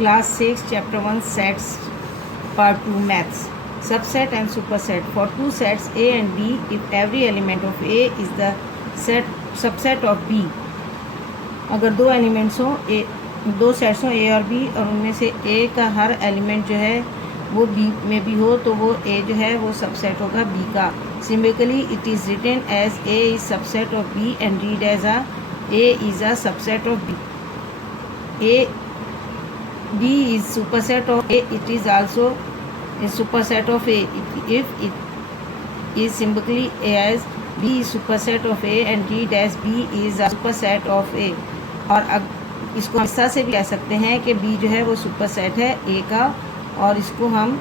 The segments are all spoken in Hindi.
Class 6, Chapter 1, Sets, Part 2, Maths. Subset and superset. For two sets A and B, if every element of A is the subset of B, अगर दो एलिमेंट्स हों, दो सेट्स हों A और B, और उनमें से A का हर एलिमेंट जो है वो B में भी हो, तो वो A जो है वो सबसेट होगा B का. Symbolically, it is written as A is subset of B and read as A is a subset of B. B is superset of A. It is also a superset of A. If it is symbolically as B is superset of A and read as B is a superset of A. और इसको हम इस तरह से भी कह सकते हैं कि B जो है वो सुपरसेट है A का, और इसको हम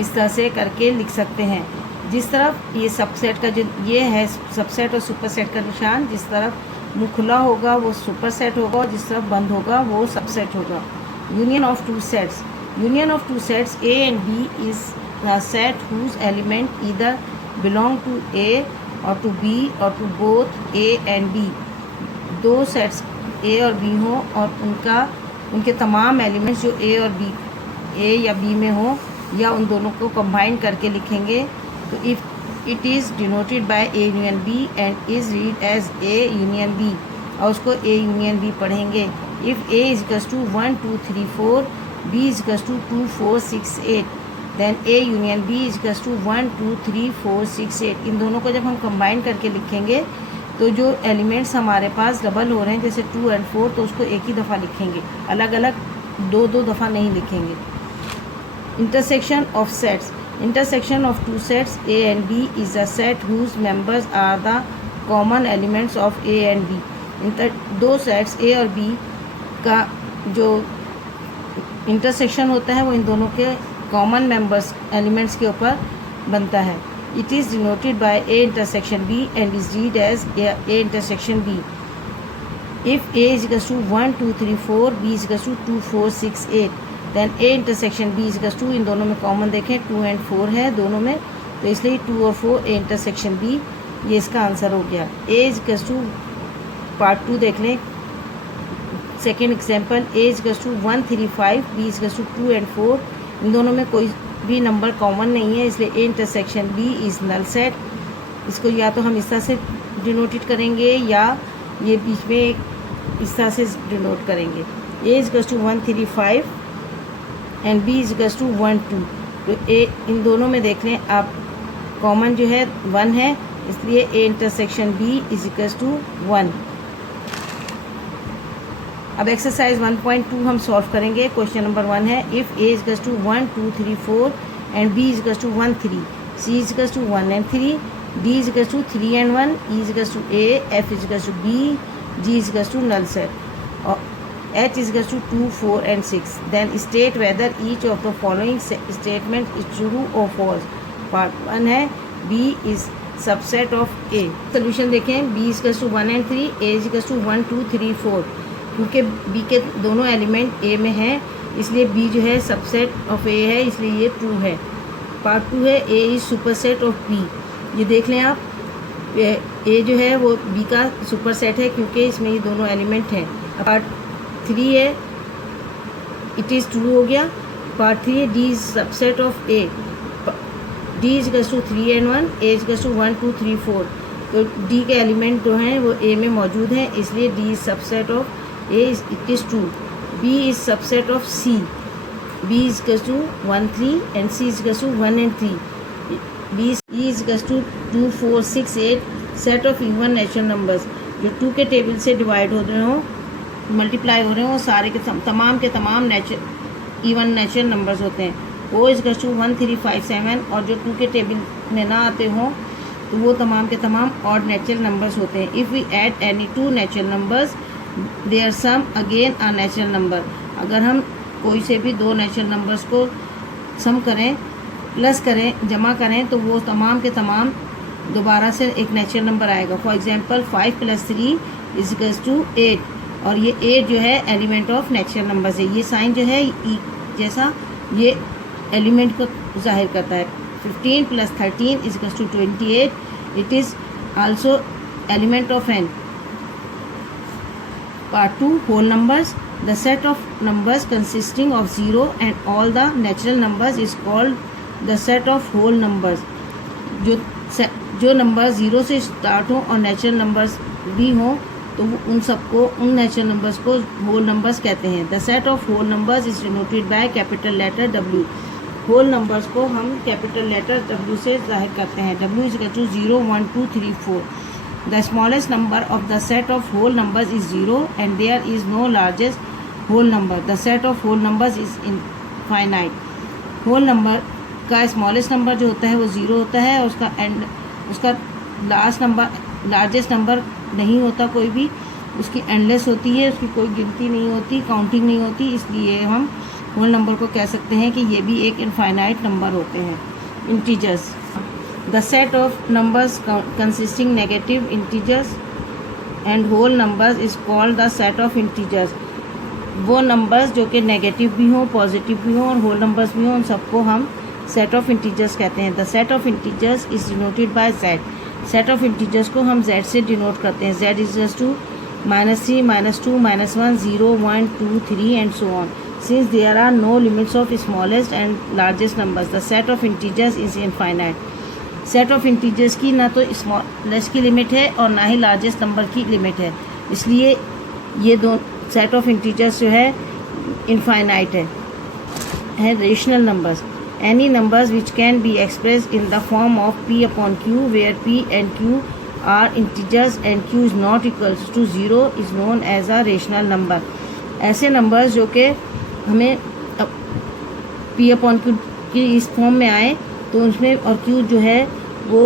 इस तरह से करके लिख सकते हैं. जिस तरफ ये सबसेट का जो ये है सबसेट और सुपरसेट का निशान, जिस तरफ मुँह खुला होगा वो सुपरसेट होगा, और जिस तरफ बंद होगा वो सबसेट होगा. Union of two sets. Union of two sets A and B is a set whose element either belong to A or to B or to both A and B. दो सेट्स A और B हों और उनके तमाम एलिमेंट्स जो A और B, A या B में हो, या उन दोनों को कंबाइन करके लिखेंगे, तो if it is denoted by A union B and is read as A union B, और उसको A यूनियन B पढ़ेंगे. If A is equals to 1, 2, 3, 4, B is equals to 2, 4, 6, 8, then A union B is equals to 1, 2, 3, 4, 6, 8. इन दोनों को जब हम कंबाइन करके लिखेंगे तो जो एलिमेंट्स हमारे पास डबल हो रहे हैं जैसे 2 और 4, तो उसको एक ही दफ़ा लिखेंगे, अलग अलग दो दफ़ा नहीं लिखेंगे. Intersection of sets. Intersection of two sets A and B is a set whose members are the common elements of A and B. दो सेट्स A और B का जो इंटरसेक्शन होता है वो इन दोनों के कॉमन मेंबर्स एलिमेंट्स के ऊपर बनता है. It is denoted by A intersection B and is read as A intersection B. If A is equals to 1, 2, 3, 4, B is equals to 2, 4, 6, 8, then A intersection B is equals to, इन दोनों में कॉमन देखें 2 और 4 है दोनों में, तो इसलिए 2 और 4 A इंटरसेक्शन B, ये इसका आंसर हो गया. A is equals to part 2 देख लें. Second example, A is equals to 1, 3, 5, B is equals to 2 और 4, इन दोनों में कोई भी नंबर कॉमन नहीं है, इसलिए A intersection B is null set. इसको या तो हम इस तरह से डिनोटेड करेंगे या ये बीच में एक इस तरह से डिनोट करेंगे. A is equals to 1, 3, 5 and B is equals to 1, 2, तो A इन दोनों में देख लें आप कॉमन जो है 1 है, इसलिए A intersection B is equals to 1. अब एक्सरसाइज 1.2 हम सॉल्व करेंगे. क्वेश्चन नंबर 1 है, if A is equals to 1, 2, 3, 4 and B is equals to 1, 3, C is equals to 1 and 3, D is equals to 3 and 1, E is equals to A, F is equals to B, G is equals to null set, और H is equals to 2, 4 and 6. Then state whether each of the following statement is true or false. Part 1 है, B is subset of A. Solution देखें. B is equals to 1 and 3, A is equals to 1, 2, 3, 4. क्योंकि B के दोनों एलिमेंट A में हैं, इसलिए B जो है सबसेट ऑफ A है, इसलिए ये ट्रू है. पार्ट 2 है, A is superset of B. ये देख लें आप, A जो है वो B का सुपरसेट है क्योंकि इसमें ये दोनों एलिमेंट हैं. पार्ट 3 है, इट इज़ ट्रू हो गया. पार्ट 3 है, D is subset of A. D is equals to 3 and 1, A is equals to 1, 2, 3, 4, तो D के एलिमेंट जो हैं वो A में मौजूद हैं, इसलिए D is subset of A it is true. B is subset of C. B is equals to 1, 3 and C is equals to 1 and 3. B is equals to 2, 4, 6, 8 set of even natural numbers. जो 2 के टेबल से डिवाइड हो रहे हों, मल्टीप्लाई हो रहे हों, सारे के तमाम इवन नेचुरल नंबर्स होते हैं. O is equals to 1, 3, 5, 7, और जो 2 के टेबल में ना आते हों तो वो तमाम के तमाम ऑड नेचुरल नंबर्स होते हैं. If we add any 2 natural numbers there sum again a natural number. अगर हम कोई से भी 2 नेचुरल नंबर्स को सम करें, प्लस करें, जमा करें, तो वो तमाम के तमाम दोबारा से एक नेचुरल नंबर आएगा. For example 5 + 3 is equals to 8, और ये 8 जो है एलिमेंट ऑफ नेचुरल नंबर है. ये साइन जो है जैसा ये एलिमेंट को जाहिर करता है. 15 + 13 is equals to 28. It is also element of n. Part 2, whole numbers. The set of numbers consisting of zero and all the natural numbers is called the set of whole numbers. जो नंबर ज़ीरो से स्टार्ट हो और नेचुरल नंबर्स भी हों तो उन सबको, उन नेचुरल नंबर्स को होल नंबर्स कहते हैं। The set of whole numbers is denoted by capital letter W। Whole numbers को हम कैपिटल लेटर W से जाहिर करते हैं। W is equal to 0, 1, 2, 3, 4। The smallest number of the set of whole numbers is 0 and there is no largest whole number. The set of whole numbers is infinite. Whole number का स्मॉलेस्ट नंबर जो होता है वो 0 होता है और उसका लास्ट नंबर, लार्जेस्ट नंबर नहीं होता कोई भी, उसकी एंडलेस होती है, उसकी कोई गिनती नहीं होती, काउंटिंग नहीं होती, इसलिए हम होल नंबर को कह सकते हैं कि ये भी एक इनफाइनाइट नंबर होते हैं, integers. The set of numbers consisting negative integers and whole numbers is called the set of integers. वो नंबर्स जो कि नेगेटिव भी हों, पॉजिटिव भी हों और होल नंबर्स भी हों, उन सबको हम सेट ऑफ इंटीजर्स कहते हैं। The set of integers is denoted by Z। Set of integers को हम Z से डिनोट करते हैं। Z is just to -3, -2, -1, 0, 1, 2, 3 and so on. Since there are no limits of smallest and largest numbers, the set of integers is infinite. Set of integers की ना तो स्मॉलेस्ट की लिमिट है और ना ही लार्जेस्ट नंबर की लिमिट है, इसलिए ये दो सेट ऑफ इंटीजर्स जो है इनफाइनाइट है। Rational numbers, any numbers which can be expressed in the form of P upon Q, where P and Q are integers and Q is not equals to 0 is known as a rational number। ऐसे नंबर्स जो कि हमें P upon Q की इस फॉर्म में आए तो उसमें और Q जो है वो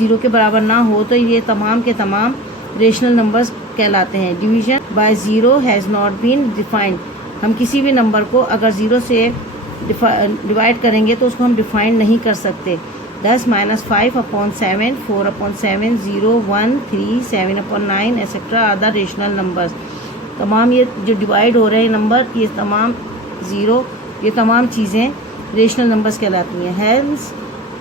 0 के बराबर ना हो तो ये तमाम के तमाम रेशनल नंबर्स कहलाते हैं। Division by 0 has not been defined. हम किसी भी नंबर को अगर 0 से डिवाइड करेंगे तो उसको हम डिफाइन नहीं कर सकते। 10 -5 upon 7, 4 upon 7, 0, 1, 3, 7 upon 9 etcetera are the rational numbers. तमाम ये जो डिवाइड हो रहे हैं नंबर, ये तमाम 0, ये तमाम चीज़ें रेशनल नंबर्स कहलाती हैं। हैंस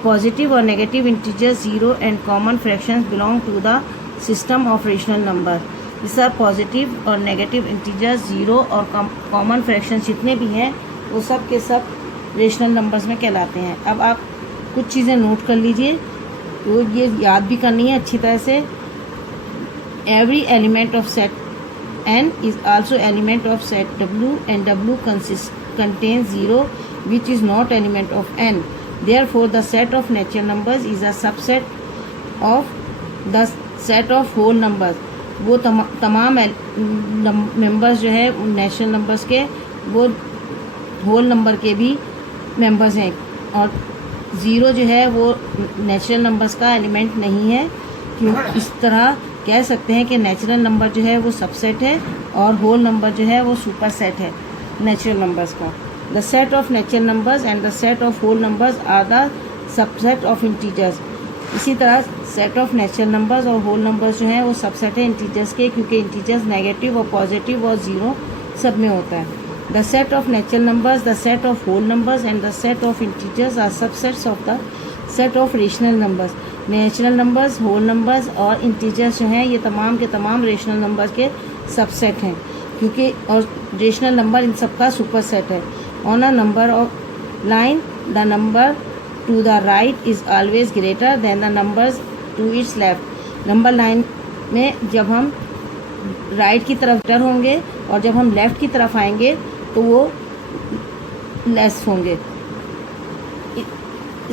पॉजिटिव और negative integers 0 and common fractions belong to the system of rational number. ये सब पॉजिटिव और नेगेटिव इंटीजर्स 0 और कॉमन फ्रैक्शंस जितने भी हैं वो सब के सब रेशनल नंबर्स में कहलाते हैं। अब आप कुछ चीज़ें नोट कर लीजिए, तो ये याद भी करनी है अच्छी तरह से। Every element of set N is also element of set W and W contains 0 which is not element of N. Therefore, the set of natural numbers is a subset of the set of whole numbers. वो तमाम मेंबर्स जो है नेचुरल नंबर्स के वो होल नंबर के भी मेंबर्स हैं और 0 जो है वो नेचुरल नंबर्स का एलिमेंट नहीं है। क्यों इस तरह कह सकते हैं कि नेचुरल नंबर जो है वो सबसेट है और होल नंबर जो है वो सुपर सेट है नेचुरल नंबर्स का। The set of natural numbers and the set of whole numbers are the subset of integers. इसी तरह सेट ऑफ नेचुरल नंबर्स और होल नंबर्स जो हैं वो सबसेट है इंटीजर्स के, क्योंकि इंटीजर्स नेगेटिव और पॉजिटिव और 0 सब में होता है। The set of natural numbers, the set of whole numbers and the set of integers are subsets of the set of rational numbers. Natural numbers, whole numbers और इंटीजर्स जो हैं ये तमाम के तमाम रेशनल नंबर्स के सबसेट हैं, क्योंकि और रेशनल नंबर इन सब का सुपर सेट है। On a number of line the number to the right is always greater than the numbers to its left. Number line में जब हम राइट की तरफ ग्रेटर होंगे और जब हम लेफ़्ट की तरफ आएंगे तो वो लेस होंगे,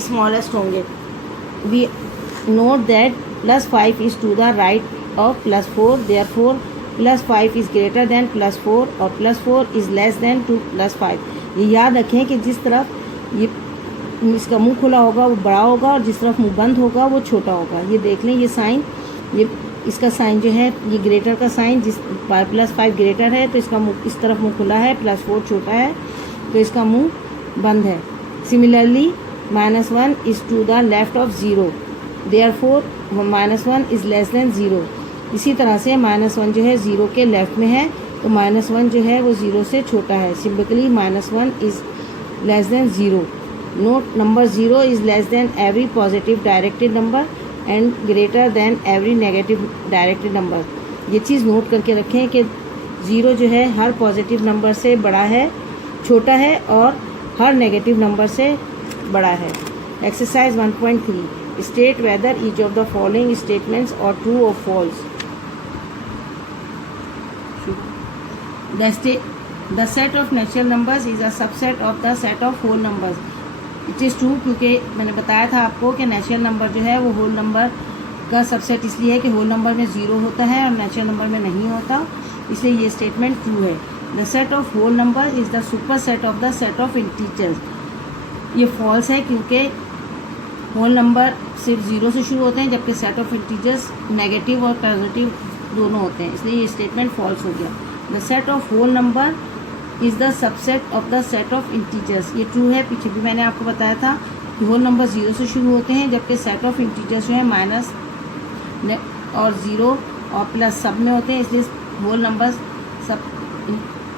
स्मॉलेस्ट होंगे। We note that +5 is to the right of +4, therefore +5 is greater than +4 और +4 is less than to +5। ये याद रखें कि जिस तरफ ये इसका मुंह खुला होगा वो बड़ा होगा और जिस तरफ मुंह बंद होगा वो छोटा होगा। ये देख लें, ये साइन, ये इसका साइन जो है ये ग्रेटर का साइन, जिस +5 ग्रेटर है तो इसका मुंह इस तरफ मुंह खुला है, +4 छोटा है तो इसका मुंह बंद है। Similarly -1 is to the left of 0, therefore -1 is less than 0। इसी तरह से -1 जो है 0 के लेफ्ट में है तो -1 जो है वो 0 से छोटा है। Simply -1 is less than 0। Note, number 0 is less than every positive directed number and greater than every negative directed number। ये चीज़ नोट करके रखें कि ज़ीरो जो है हर पॉजिटिव नंबर से बड़ा है, छोटा है, और हर नेगेटिव नंबर से बड़ा है। Exercise 1.3 state whether each of the following statements are true or false. The set of natural numbers is a subset of the set of whole numbers. It is true, क्योंकि मैंने बताया था आपको कि नेचुरल नंबर जो है वो होल नंबर का सबसेट इसलिए है कि होल नंबर में ज़ीरो होता है और नेचुरल नंबर में नहीं होता, इसलिए ये स्टेटमेंट ट्रू है। The set of whole number is the super set of the set of integers. ये फॉल्स है, क्योंकि होल नंबर सिर्फ ज़ीरो से शुरू होते हैं, जबकि सेट ऑफ इंटीजर्स नेगेटिव और पॉजिटिव दोनों होते हैं, इसलिए ये स्टेटमेंट फॉल्स हो गया। The set of whole number is the subset of the set of integers. ये ट्रू है, पीछे भी मैंने आपको बताया था कि होल नंबर ज़ीरो से शुरू होते हैं, जबकि सेट ऑफ इंटीजर्स जो है माइनस और ज़ीरो और प्लस सब में होते हैं, इसलिए होल नंबर सब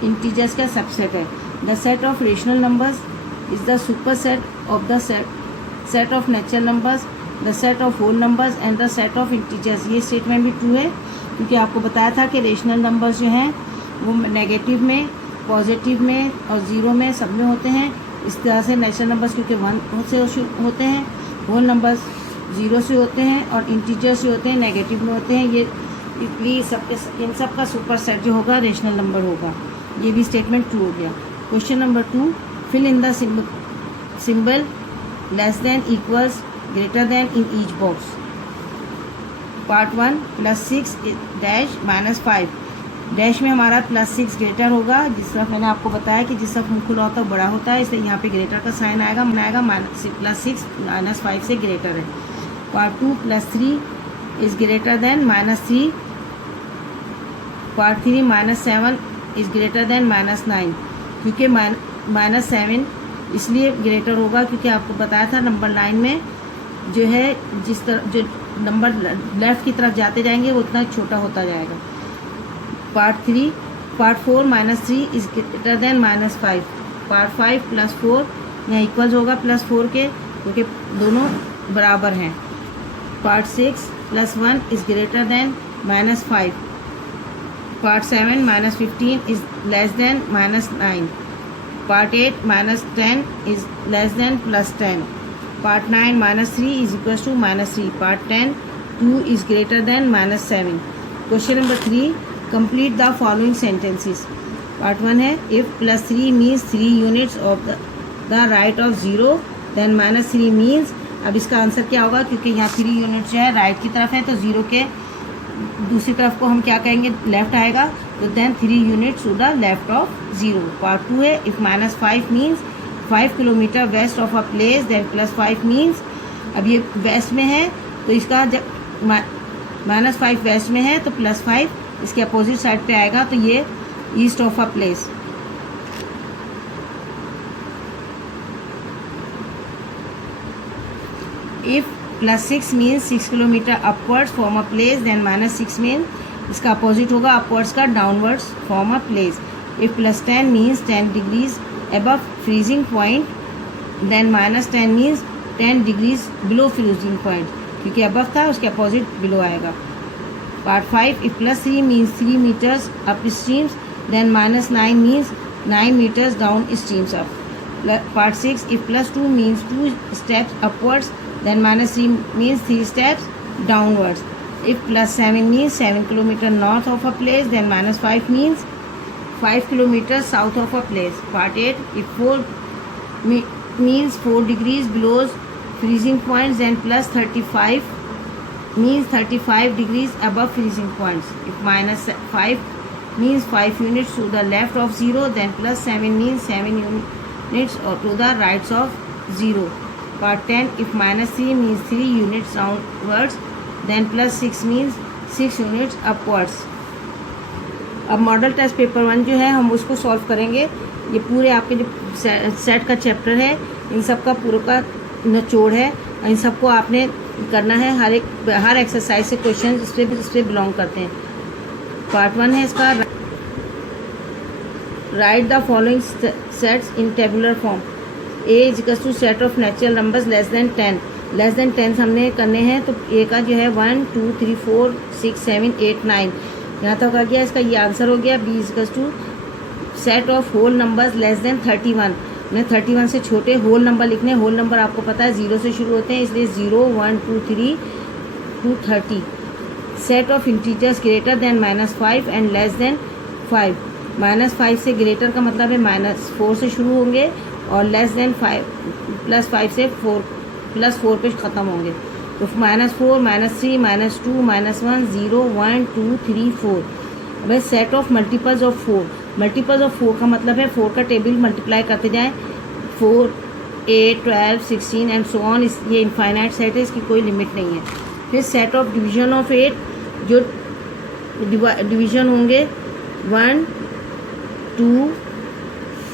इंटीजर्स का सबसेट है। The set of rational numbers is the super set of the set of natural numbers, the set of whole numbers and the set of integers. ये स्टेटमेंट भी ट्रू है, क्योंकि आपको बताया था कि रेशनल नंबर्स जो हैं वो नेगेटिव में, पॉजिटिव में और ज़ीरो में सब में होते हैं। इस तरह से नेचुरल नंबर्स क्योंकि 1 से होते हैं, होल नंबर्स 0 से होते हैं और इंटीजर से होते हैं, नेगेटिव में होते हैं। ये इन सब का सुपर सेट जो होगा रेशनल नंबर होगा। ये भी स्टेटमेंट ट्रू हो गया। Question number 2, fill in the symbol less than, equals, greater than in each box. Part 1 +6 dash -5। Dash में हमारा +6 ग्रेटर होगा, जिस तरफ मैंने आपको बताया कि जिस तरफ मुँह खुला होता है बड़ा होता है, इसलिए यहाँ पे ग्रेटर का साइन आएगा, +6 -5 से ग्रेटर है। Part 2 +3 is greater then -3। Part 3 -7 is greater then -9। क्योंकि -7 इसलिए ग्रेटर होगा क्योंकि आपको बताया था नंबर 9 में जो है जिस तरह जो नंबर लेफ़्ट की तरफ जाते जाएंगे वो उतना छोटा होता जाएगा। Part 4 -3 is greater than -5। Part 5 +4 यहाँ इक्वल्स होगा +4 के, क्योंकि दोनों बराबर हैं। Part 6 +1 is greater than -5। Part 7 -15 is less than -9। Part 8 -10 is less than +10। Part 9 -3 is equals to -3। Part 10 2 is greater than -7। Question number 3, complete the following sentences. Part 1 है if +3 means 3 units of the right of 0 then -3 means. अब इसका आंसर क्या होगा, क्योंकि यहाँ 3 यूनिट्स जो है राइट की तरफ है, तो 0 के दूसरी तरफ को हम क्या कहेंगे, लेफ़्ट आएगा, तो then 3 units to the left of 0। Part 2 है if -5 means 5 kilometre west of a place then +5 means. अब ये वेस्ट में है तो इसका जब -5 वेस्ट में है तो +5 इसके अपोजिट साइड पे आएगा, तो ये east of a place. If +6 means 6 kilometre upwards from a place then -6 mean इसका अपोजिट होगा अपवर्ड्स का, downwards from a place. If +10 means 10 degrees above freezing point then -10 means 10 degrees below freezing point, क्योंकि अबव था उसके अपोजिट बिलो आएगा। Part 5 if +3 means 3 metres up streams then -9 means 9 metres down streams up. Part 6 if +2 means 2 steps upwards then -3 means 3 steps downwards. If +7 means 7 kilometer north of a place, then -5 means 5 kilometers south of a place. Part 8 if 4 means 4 degrees below freezing points, then +35 means 35 degrees above freezing points. If -5 means 5 units to the left of 0, then +7 means 7 units to the right of 0. Part 10 if -3 means 3 units downwards, then +6 means 6 units upwards. अब मॉडल टेस्ट पेपर 1 जो है हम उसको सॉल्व करेंगे। ये पूरे आपके जो सेट का चैप्टर है इन सब का पूरा का निचोड़ है, इन सबको आपने करना है। हर एक्सरसाइज से क्वेश्चन इस पर बिलोंग करते हैं। पार्ट 1 है इसका, write the following sets in tabular form. A is equals to set of natural numbers less than 10। Less than 10 हमने करने हैं, तो A का जो है 1 2 3 4 6 7 8 9 यहाँ तक आ गया, इसका ये आंसर हो गया। B equals to set of whole numbers less than 31। मैंने 31 से छोटे होल नंबर लिखने। होल नंबर आपको पता है 0 से शुरू होते हैं, इसलिए 0 1 2 3 to 30। Set of integers greater than -5 and less than 5। -5 से ग्रेटर का मतलब है -4 से शुरू होंगे और लेस देन 5 +5 से 4 पे ख़त्म होंगे। तो -4 -3 -2 -1 0 1 2 3 4। अब set of multiples of 4। Multiples of 4 का मतलब है 4 का टेबल मल्टीप्लाई करते जाएं, 4 8 12 16 एंड सो ऑन। ये इनफाइनाइट सेट है, इसकी कोई लिमिट नहीं है। फिर सेट ऑफ डिवीजन ऑफ 8, जो डिवीजन होंगे 1 2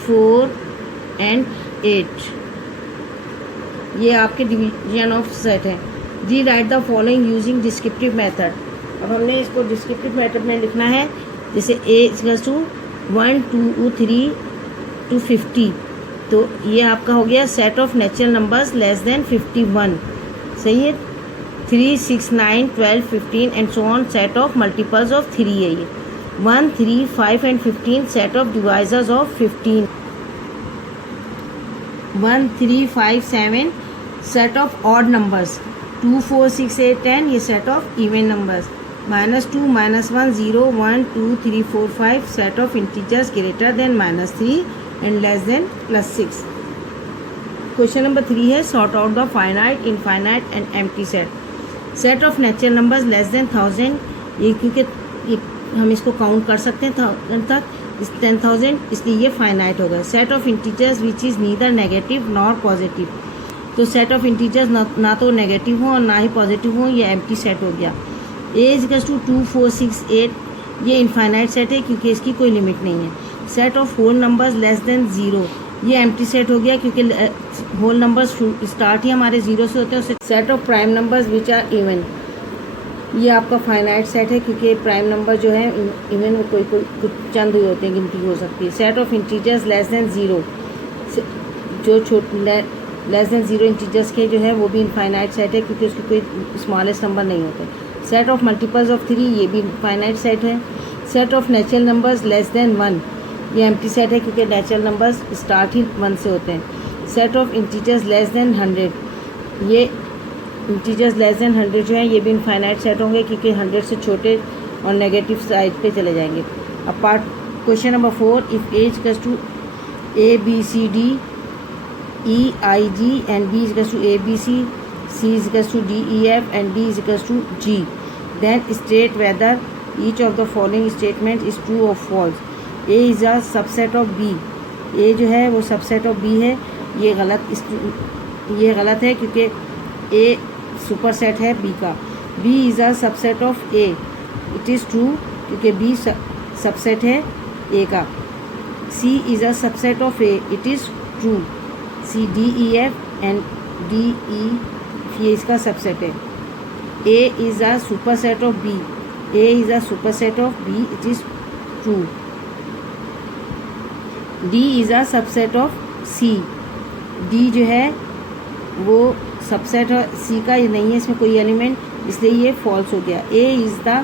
4 एंड 8, ये आपके डिवीजन ऑफ सेट है। री right the following using descriptive method. अब हमने इसको डिस्क्रिप्टिव मेथड में लिखना है, जैसे ए इक्वल्स टू 1 2 3 to 50। तो ये आपका हो गया set of natural numbers less then 51। सही है। 3 6 9 12 15 and so on set of multiples of 3 है ये। 1 3 5 and 15 set of divisors of 15। 1 3 5 7 set of odd numbers. 2 4 6 8 10 ये set of even numbers. -2 -1 0 1 2 3 4 5 set of integers greater than -3 and less than +6। Question number 3 है sort out the finite infinite and empty set. Set of natural numbers less then 1000, ये क्योंकि ये हम इसको काउंट कर सकते हैं 1000 तक, 10,000, इसलिए ये फाइनाइट होगा। Set of integers which is neither negative nor positive. तो सेट ऑफ इंटीजर्स ना तो नेगेटिव हो और ना ही पॉजिटिव हो, ये एम्प्टी सेट हो गया। ए इक्वल्स टू 2 4 6 8, ये इनफाइनाइट सेट है क्योंकि इसकी कोई लिमिट नहीं है। Set of whole numbers less than 0, ये एम्प्टी सेट हो गया क्योंकि होल नंबर्स स्टार्ट ही हमारे 0 से होते हैं। Set of prime numbers which are even, ये आपका फाइनाइट सेट है क्योंकि प्राइम नंबर जो है इवन में कोई कुछ चंद हुए होते हैं, गिनती हो सकती है। Set of integers less than 0, जो लेस देन 0 इंटीजर्स के जो है वो भी इनफाइनाइट सेट है क्योंकि उसके कोई स्मॉलेस्ट नंबर नहीं होते। सेट ऑफ मल्टीपल्स ऑफ 3, ये भी इनफाइनाइट सेट है। Set of natural numbers less then 1, ये एम्प्टी सेट है क्योंकि नेचुरल नंबर्स स्टार्ट ही 1 से होते हैं। Set of integers less than 100, ये इंटीजर्स लेस देन 100 जो है ये भी इनफाइनाइट सेट होंगे क्योंकि 100 से छोटे और नेगेटिव साइड पे चले जाएंगे। अब part question number 4, if A equals to A B C D E I G and B equals to A B C, C is equals to D E F and D is equals to G, then state whether each of the following statement is true or false. A is a subset of B, A जो है वो subset of B है, ये गलत है क्योंकि A superset है B का। B is a subset of A, it is true क्योंकि B subset है A का। C is a subset of A, it is true। C D E F and D E, ये इसका सबसेट है। A is a superset of B, A is a superset of B, it is true। D is a subset of C, D जो है वो सबसेट है C का, ये नहीं है इसमें कोई एलिमेंट, इसलिए ये फॉल्स हो गया। A is the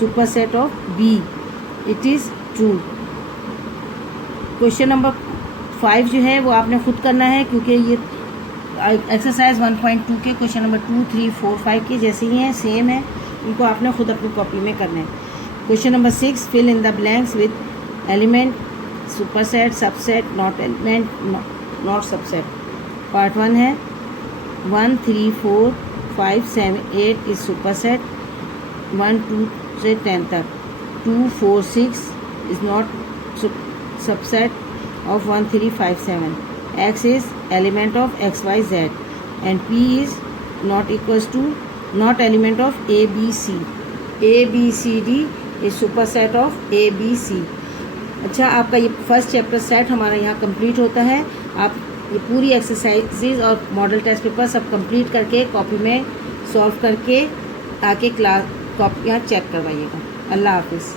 superset of B, it is true। Question number 5 जो है वो आपने खुद करना है क्योंकि ये एक्सरसाइज 1.2 के क्वेश्चन नंबर 2 3 4 5 के जैसे ही हैं, सेम है, इनको आपने खुद अपनी कॉपी में करना है। Question number 6, fill in the blanks with element, superset, subset, not element, not subset. Part 1 है 1 3 4 5 7 8 इज सुपरसेट, 1 2 से 10 तक। 2 4 6 is not subset of 1 3 5 7. X is element of x y z and P is not equals to not element of A B C. A B C D is superset of A B C. अच्छा, आपका ये फर्स्ट चैप्टर सेट हमारा यहाँ कंप्लीट होता है। आप ये पूरी एक्सरसाइजेज और मॉडल टेस्ट पेपर सब कंप्लीट करके कॉपी में सॉल्व करके आके क्लास कॉपियाँ चेक करवाइएगा। अल्लाह हाफिज़।